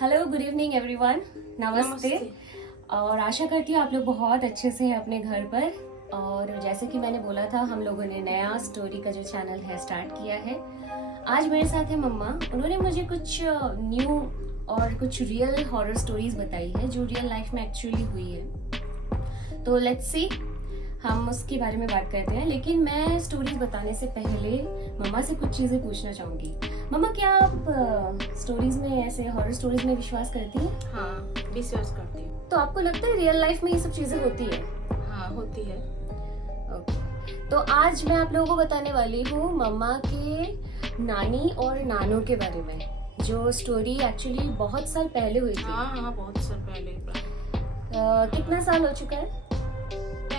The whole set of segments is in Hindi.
Hello, good evening everyone. नमस्ते। और आशा करती हूँ आप लोग बहुत अच्छे से हैं अपने घर पर। और जैसे कि मैंने बोला था, हम लोगों ने नया स्टोरी का जो चैनल है स्टार्ट किया है। आज मेरे साथ है मम्मा। उन्होंने मुझे कुछ न्यू और कुछ रियल हॉरर स्टोरीज बताई है जो रियल लाइफ में एक्चुअली हुई है। तो लेट्स सी, हम उसके बारे में बात करते हैं। लेकिन मैं स्टोरीज बताने से पहले मम्मा से कुछ चीज़ें पूछना चाहूँगी। मम्मा, क्या आप स्टोरीज में, ऐसे हॉरर स्टोरीज में विश्वास करती हैं? हाँ, विश्वास करती हूँ। तो आपको लगता है रियल लाइफ में ये सब चीजें होती है? हाँ, होती है। ओके। तो आज मैं आप लोगों को बताने वाली हूँ मम्मा के नानी और नानू के बारे में, जो स्टोरी एक्चुअली बहुत साल पहले हुई थी। हाँ, बहुत साल पहले। कितना साल हो चुका है?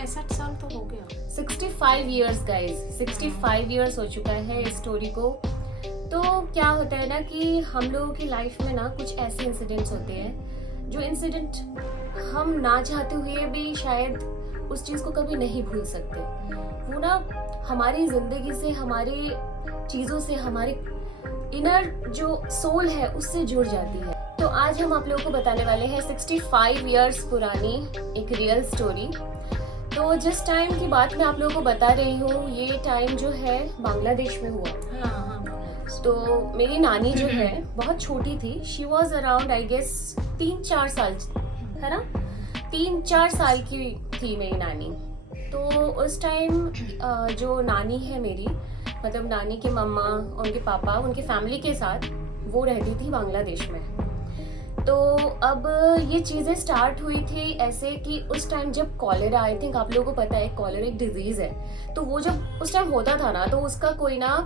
65 साल तो हो गया। 65 ईयर्स गाइज, 65 ईयर्स हो चुका है इस स्टोरी को। तो क्या होता है ना कि हम लोगों की लाइफ में ना कुछ ऐसे इंसिडेंट्स होते हैं जो इंसिडेंट हम ना चाहते हुए भी शायद उस चीज को कभी नहीं भूल सकते। वो ना हमारी जिंदगी से, हमारे चीजों से, हमारे इनर जो सोल है उससे जुड़ जाती है। तो आज हम आप लोगों को बताने वाले हैं 65 ईयर्स पुरानी एक रियल स्टोरी। तो जिस टाइम की बात मैं आप लोगों को बता रही हूँ, ये टाइम जो है बांग्लादेश में हुआ। हाँ, तो मेरी नानी जो है बहुत छोटी थी। She was around I guess 3-4 साल, है ना? 3-4 साल की थी मेरी नानी। तो उस टाइम जो नानी है मेरी, मतलब नानी के मम्मा, उनके पापा, उनके फैमिली के साथ वो रहती थी बांग्लादेश में। तो अब ये चीज़ें स्टार्ट हुई थी ऐसे कि उस टाइम जब कॉलेरा, आई थिंक आप लोगों को पता है कॉलेरा एक डिजीज है। तो वो जब उस टाइम होता था ना, तो उसका कोई ना,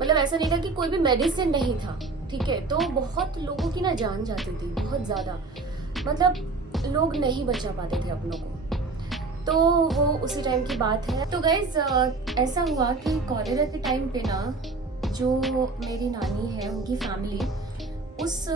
मतलब ऐसा नहीं था कि कोई भी मेडिसिन नहीं था, ठीक है? तो बहुत लोगों की ना जान जाती थी, बहुत ज़्यादा, मतलब लोग नहीं बचा पाते थे अपनों को। तो वो उसी टाइम की बात है। तो गाइज ऐसा हुआ कि कॉलेरा के टाइम पे ना, जो मेरी नानी है उनकी फैमिली उस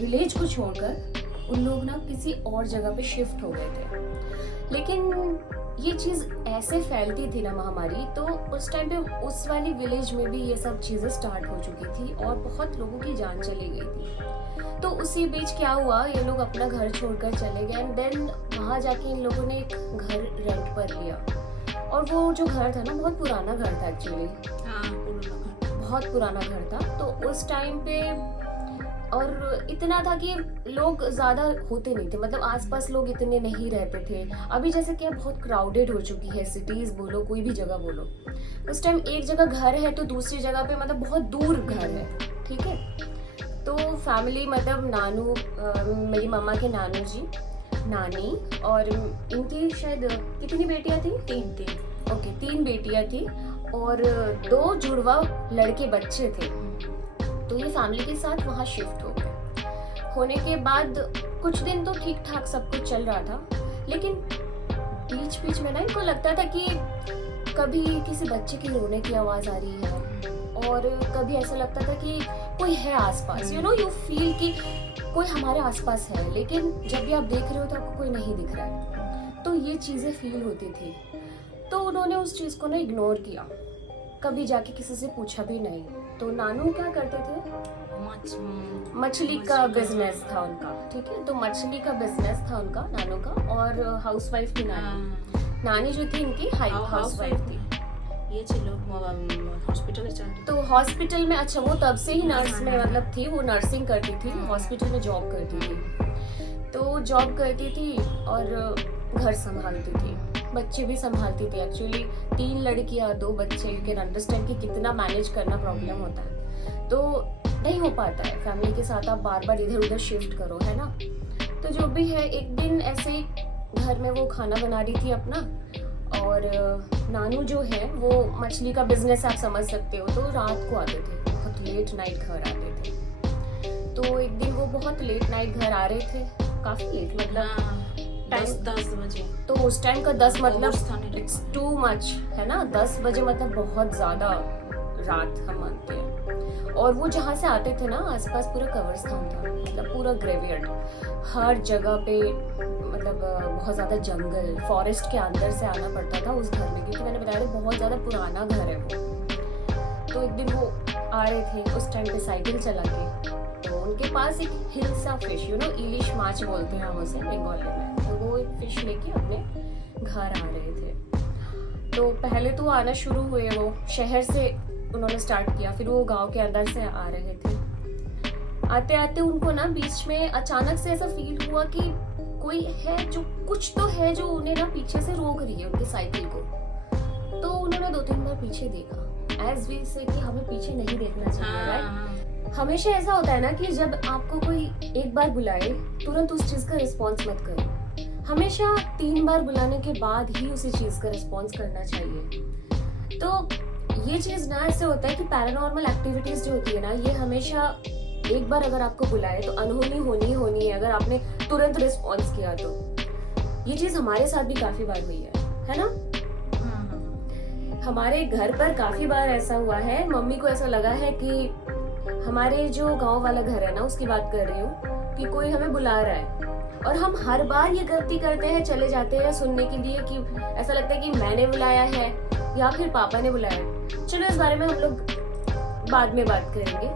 विलेज को छोड़कर उन लोग ना किसी और जगह पे शिफ्ट हो गए थे। लेकिन ये चीज़ ऐसे फैलती थी ना महामारी, तो उस टाइम पे उस वाली विलेज में भी ये सब चीज़ें स्टार्ट हो चुकी थी और बहुत लोगों की जान चली गई थी। तो उसी बीच क्या हुआ, ये लोग अपना घर छोड़कर चले गए एंड देन वहाँ जाके इन लोगों ने एक घर रेंट पर लिया। और वो जो घर था ना, बहुत पुराना घर था एक्चुअली। हाँ, बहुत पुराना घर था। तो उस टाइम पे और इतना था कि लोग ज्यादा होते नहीं थे, मतलब आसपास लोग इतने नहीं रहते थे। अभी जैसे कि बहुत क्राउडेड हो चुकी है सिटीज बोलो, कोई भी जगह बोलो। उस टाइम एक जगह घर है तो दूसरी जगह पे मतलब बहुत दूर घर है, ठीक है? तो फैमिली, मतलब नानू, मेरी मम्मा के नानू जी, नानी और इनकी शायद कितनी बेटियां थी? 3 ओके, 3 बेटियां थी और 2 जुड़वा लड़के बच्चे थे। तो ये फैमिली के साथ वहाँ शिफ्ट हो गए। होने के बाद कुछ दिन तो ठीक ठाक सब कुछ चल रहा था, लेकिन बीच बीच में ना इनको लगता था कि कभी किसी बच्चे की रोने की आवाज़ आ रही है और कभी ऐसा लगता था कि कोई है आसपास। यू नो, यू फील कि कोई हमारे आसपास है, लेकिन जब भी आप देख रहे हो तो आपको कोई नहीं दिख रहा है। तो ये चीज़ें फील होती थी। तो उन्होंने उस चीज़ को ना इग्नोर किया, कभी जाके किसी से पूछा भी नहीं। तो नानू क्या करते थे, मछली का बिजनेस था उनका, ठीक है? तो मछली का बिजनेस था उनका, नानू का। और हाउसवाइफ थी नानी। नानी जो थी इनकी हाउसवाइफ थी। ये चलो हॉस्पिटल में चल। तो हॉस्पिटल में, अच्छा, वो तब से ही नर्स में मतलब थी, वो नर्सिंग करती थी, हॉस्पिटल में जॉब करती थी। तो जॉब करती थी और घर संभालती थी, बच्चे भी संभालती थी। एक्चुअली 3 लड़कियां 2 बच्चे, यू कैन अंडरस्टैंड कि कितना मैनेज करना प्रॉब्लम होता है। तो नहीं हो पाता है फैमिली के साथ, आप बार बार इधर उधर शिफ्ट करो, है ना? तो जो भी है, एक दिन ऐसे ही घर में वो खाना बना रही थी अपना, और नानू जो है वो मछली का बिजनेस आप समझ सकते हो, तो रात को आते थे, बहुत लेट नाइट घर आते थे। तो एक दिन वो बहुत लेट नाइट घर आ रहे थे, काफी लेट, मतलब 10 बजे। तो उस टाइम का 10 मतलब इट्स टू मच, है ना? 10 बजे मतलब बहुत ज्यादा रात हम मानते हैं। और वो जहाँ से आते थे ना, आसपास पूरा कब्रिस्तान था, मतलब पूरा ग्रेवयार्ड, हर जगह पे, मतलब बहुत ज्यादा जंगल, फॉरेस्ट के अंदर से आना पड़ता था उस घर में, क्योंकि मैंने बताया था बहुत ज्यादा पुराना घर है वो। तो एक दिन वो आ रहे थे उस टाइम पे साइकिल चला के, तो उनके पास एक हिल्सा फिश इलिश माछ बोलते हैं हम उसे बंगाली में, तो वो एक फिश लेके अपने घर आ रहे थे। तो पहले तो आना शुरू हुए, वो शहर से उन्होंने स्टार्ट किया, फिर वो गांव के अंदर से आ रहे थे। आते आते उनको ना बीच में अचानक से ऐसा फील हुआ कि कोई है जो कुछ तो है जो उन्हें ना पीछे से रोक रही है उनकी साइकिल को। तो उन्होंने 2-3 बार पीछे देखा, एज वे से कि हमें पीछे नहीं देखना चाहिए, राइट। हमेशा ऐसा होता है ना कि जब आपको कोई एक बार बुलाए तुरंत उस चीज का रिस्पॉन्स मत करो, हमेशा 3 बार बुलाने के बाद ही उसी चीज का रिस्पॉन्स करना चाहिए। तो ये चीज ना ऐसे होता है कि पैरानॉर्मल एक्टिविटीज जो होती है ना, ये हमेशा एक बार अगर आपको बुलाए तो अनहोनी होनी है अगर आपने तुरंत रिस्पॉन्स किया तो। ये चीज हमारे साथ भी काफी बार हुई है ना। हमारे घर पर काफी बार ऐसा हुआ है, मम्मी को ऐसा लगा है कि हमारे जो गांव वाला घर है ना, उसकी बात कर रही हूँ, कि कोई हमें बुला रहा है और हम हर बार ये गलती करते हैं, चले जाते हैं सुनने के लिए कि ऐसा लगता है कि मैंने बुलाया है या फिर पापा ने बुलाया। चलो इस बारे में हम लोग बाद में बात करेंगे।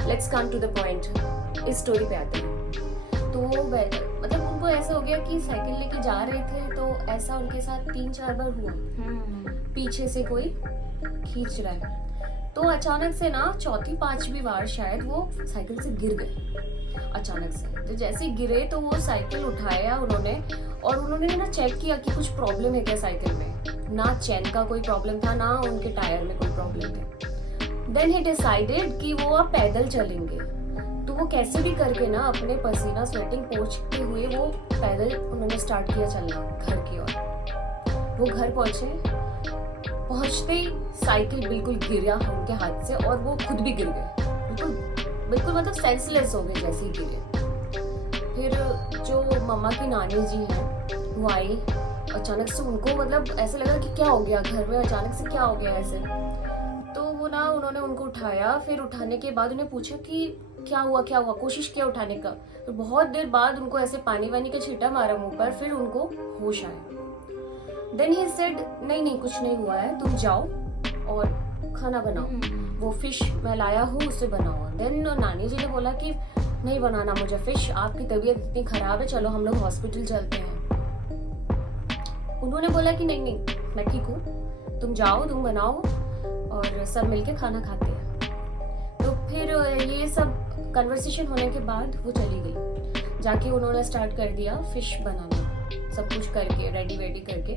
Let's come to the point, इस स्टोरी पे आते हैं। तो मतलब उनको ऐसा हो गया कि साइकिल लेके जा रहे थे, तो ऐसा उनके साथ 3-4 बार हुआ, पीछे से कोई खींच रहा है। तो अचानक से ना 4-5वीं बार शायद वो साइकिल से गिर गए अचानक से। तो जैसे गिरे तो वो साइकिल उठाया उन्होंने, और उन्होंने ना चेक किया कि कुछ प्रॉब्लम है क्या साइकिल में। ना चेन का कोई प्रॉब्लम था, ना उनके टायर में कोई प्रॉब्लम था। देन ही डिसाइडेड कि वो अब पैदल चलेंगे। तो वो कैसे भी करके ना अपने पसीना स्वेटिंग पोंछते हुए वो पैदल उन्होंने स्टार्ट किया चलना घर की ओर। वो घर पहुंचते ही साइकिल बिल्कुल गिरा उनके हाथ से और वो खुद भी गिर गए, बिल्कुल मतलब सेंसलेस हो गए जैसे ही गिरे। फिर जो मम्मा की नानी जी हैं वो आई, अचानक से उनको मतलब ऐसे लगा कि क्या हो गया घर में, अचानक से क्या हो गया ऐसे। तो वो ना उन्होंने उनको उठाया, फिर उठाने के बाद उन्हें पूछा कि क्या हुआ, कोशिश किया उठाने का। तो बहुत देर बाद उनको ऐसे पानी वानी का छींटा मारा मुंह पर, फिर उनको होश आया। देन ही सेड नहीं कुछ नहीं हुआ है, तुम जाओ और खाना बनाओ, वो फिश मैं लाया हूँ उसे बनाओ। देन नानी जी ने बोला कि नहीं बनाना मुझे फिश, आपकी तबीयत इतनी खराब है, चलो हम लोग हॉस्पिटल चलते हैं। उन्होंने बोला कि नहीं मैं ठीक हूँ, तुम जाओ तुम बनाओ और सब मिलके खाना खाते हैं। तो फिर ये सब कन्वर्सेशन होने के बाद वो चली गई, जाके उन्होंने स्टार्ट कर दिया फिश बनाना, सब कुछ करके रेडी वेडी करके।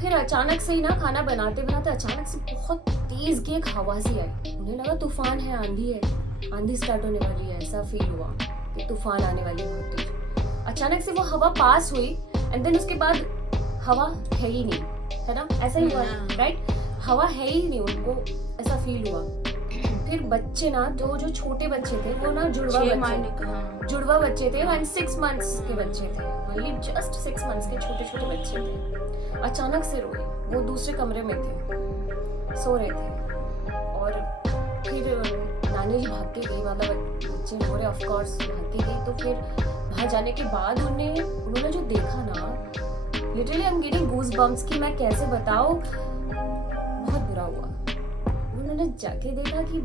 फिर अचानक से ही ना खाना बनाते बनाते अचानक से बहुत तेज की एक हवा सी आई। उन्हें लगा तूफान है, आंधी स्टार्ट होने वाली है, ऐसा फील हुआ कि तूफान आने वाली है बहुत तेज। अचानक से वो हवा पास हुई एंड देन उसके बाद हवा है ही नहीं, है ना, ऐसा ही हुआ राइट, हवा है ही नहीं, उनको ऐसा फील हुआ। फिर बच्चे ना जो छोटे बच्चे थे वो ना जुड़वा बच्चे थे, 6 मंथ्स के बच्चे थे, मतलब जस्ट 6 मंथ्स के छोटे छोटे बच्चे थे। अचानक से रोए, वो दूसरे कमरे में थे, सो रहे थे। और फिर नानी जी भाग के गई, मतलब बच्चे रो रहे, ऑफ कोर्स भाग के गई। तो फिर वहां जाने के बाद उन्होंने जो देखा ना, literally I am getting goose bumps कि मैं कैसे बताऊं, बहुत बुरा हुआ। उन्होंने जाके देखा कि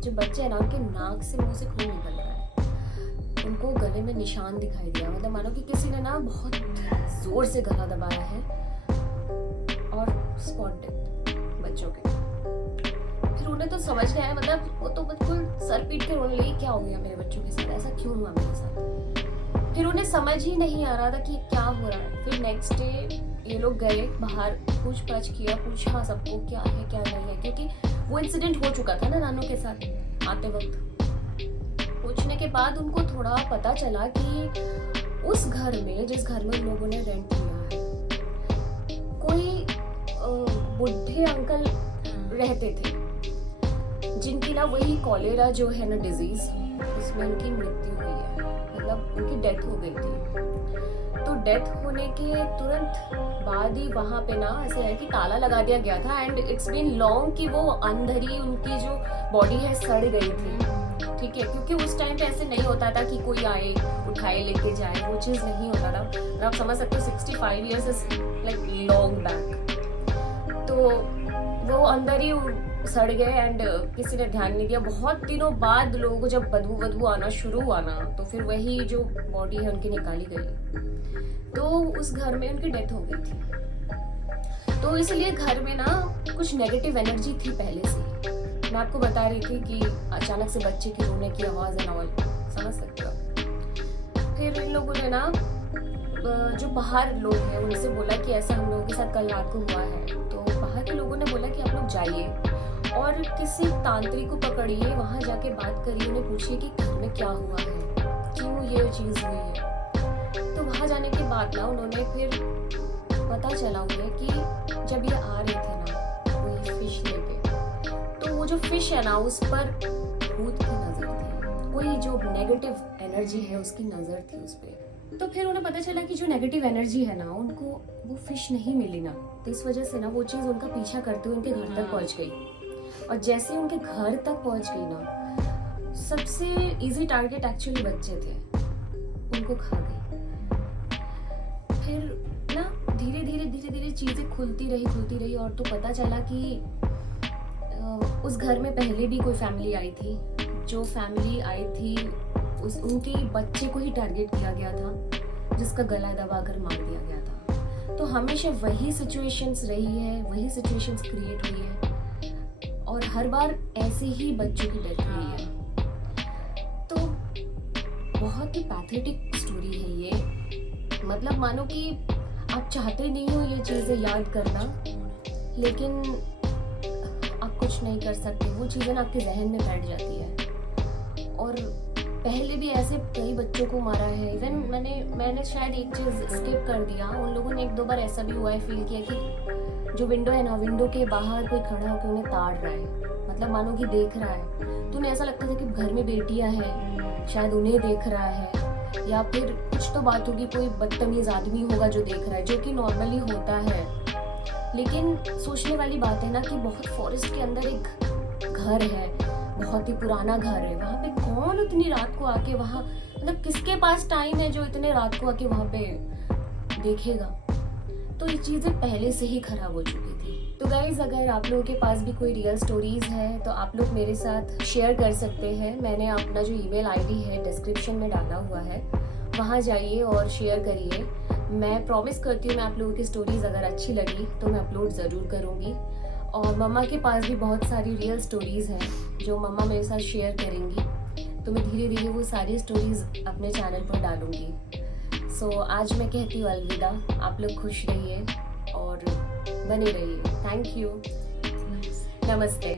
जो बच्चे हैं ना, उनके नाक से मुंह से खून निकल रहा है, उनको गले में निशान दिखाई दिया, मतलब मानो कि किसी ने ना बहुत जोर से गला दबाया है, और स्पॉट डेथ बच्चों के। फिर उन्हें तो समझ गया है, मतलब वो तो बिल्कुल सर पीट के रोने लगी, क्या हो गया मेरे बच्चों के साथ, ऐसा क्यों हुआ मेरे साथ। फिर उन्हें समझ ही नहीं आ रहा था कि क्या हो रहा है। फिर नेक्स्ट डे ये लोग गए बाहर, पूछताछ किया, पूछा सबको क्या है क्या नहीं है, क्योंकि वो इंसिडेंट हो चुका था ना नानू के साथ आते वक्त। पूछने के बाद उनको थोड़ा पता चला कि उस घर में, जिस घर में उन लोगों ने रेंट लिया है, कोई बुढ़े अंकल रहते थे, जिनकी ना वही कॉलेरा जो है ना डिजीज, उसमें उनकी मृत्यु हुई है, मतलब उनकी डेथ हो गई थी। तो डेथ होने के तुरंत बाद ही वहां पे ना ऐसे है कि ताला लगा दिया गया था, एंड इट्स बीन लॉन्ग कि वो अंदर ही उनकी जो बॉडी है सड़ गई थी, ठीक है, क्योंकि उस टाइम पे ऐसे नहीं होता था कि कोई आए उठाए लेके जाए, वो चीज नहीं होता था। और आप समझ सकते हो 65 years is like long back. तो वो अंदर ही सड़ गए एंड किसी ने ध्यान नहीं दिया। बहुत दिनों बाद लोगों को जब बदबू आना शुरू हुआ ना, तो फिर वही जो बॉडी है उनकी निकाली गई, तो उस घर में उनकी डेथ हो गई थी। तो इसलिए घर में ना कुछ नेगेटिव एनर्जी थी पहले से। मैं आपको बता रही थी कि अचानक से बच्चे की रोने की आवाज़ एंड ऑल, समझ सकते हो। फिर इन लोगों ने ना जो बाहर लोग हैं उनसे बोला कि ऐसा हम लोगों के साथ कल रात को हुआ है। तो बाहर के लोगों ने बोला कि आप लोग जाइए और किसी तांत्रिक को पकड़िए, वहाँ जाके बात करिए, उन्हें पूछिए कि घर में क्या हुआ है, क्यों ये चीज़ हुई है। तो वहाँ जाने के बाद ना उन्होंने फिर पता चला उन्हें कि जब ये आ रहे थे ना वही फिश लेके, तो वो जो फिश है ना उस पर भूत की नज़र थी, कोई जो नेगेटिव एनर्जी है उसकी नज़र थी उस पर। तो फिर उन्हें पता चला कि जो नेगेटिव एनर्जी है ना उनको वो फिश नहीं मिली ना, तो इस वजह से ना वो चीज़ उनका पीछा करते हुए उनके घर तक पहुंच गई। और जैसे उनके घर तक पहुंच गई ना, सबसे इजी टारगेट एक्चुअली बच्चे थे, उनको खा गई। फिर ना धीरे धीरे चीज़ें खुलती रही और तो पता चला कि उस घर में पहले भी कोई फैमिली आई थी। जो फैमिली आई थी उनके बच्चे को ही टारगेट किया गया था, जिसका गला दबाकर मार दिया गया था। तो हमेशा वही सिचुएशंस रही है, वही सिचुएशंस क्रिएट हुई है और हर बार ऐसे ही बच्चों की डेथ हुई है। तो बहुत ही पैथेटिक स्टोरी है ये। मतलब मानो कि आप चाहते नहीं हो ये चीज़ें याद करना, लेकिन आप कुछ नहीं कर सकते, वो चीज़ें ना आपके जहन में बैठ जाती है। और पहले भी ऐसे कई बच्चों को मारा है। इवन मैंने शायद एक चीज़ स्किप कर दिया, उन लोगों ने एक दो बार ऐसा भी हुआ है, फील किया कि जो विंडो है ना, विंडो के बाहर कोई खड़ा होकर उन्हें ताड़ रहा है, मतलब मानो कि देख रहा है। तो उन्हें ऐसा लगता था कि घर में बेटियां हैं, शायद उन्हें देख रहा है, या फिर कुछ तो बात होगी, कोई बदतमीज आदमी होगा जो देख रहा है, जो कि नॉर्मली होता है। लेकिन सोचने वाली बात है ना कि बहुत फॉरेस्ट के अंदर एक घर है, बहुत ही पुराना घर है, वहाँ पे कौन इतनी रात को आके वहाँ, मतलब किसके पास टाइम है जो इतने रात को आके वहाँ पे देखेगा। तो ये चीज़ें पहले से ही खराब हो चुकी थी। तो गाइज, अगर आप लोगों के पास भी कोई रियल स्टोरीज है तो आप लोग मेरे साथ शेयर कर सकते हैं। मैंने अपना जो ईमेल आईडी है डिस्क्रिप्शन में डाला हुआ है, वहाँ जाइए और शेयर करिए। मैं प्रॉमिस करती हूँ मैं आप लोगों की स्टोरीज अगर अच्छी लगी तो मैं अपलोड ज़रूर करूँगी। और मम्मा के पास भी बहुत सारी रियल स्टोरीज़ हैं जो मम्मा मेरे साथ शेयर करेंगी, तो मैं धीरे धीरे वो सारी स्टोरीज़ अपने चैनल पर डालूँगी। सो आज मैं कहती हूँ अलविदा। आप लोग खुश रहिए और बने रहिए। Thank you. नमस्ते।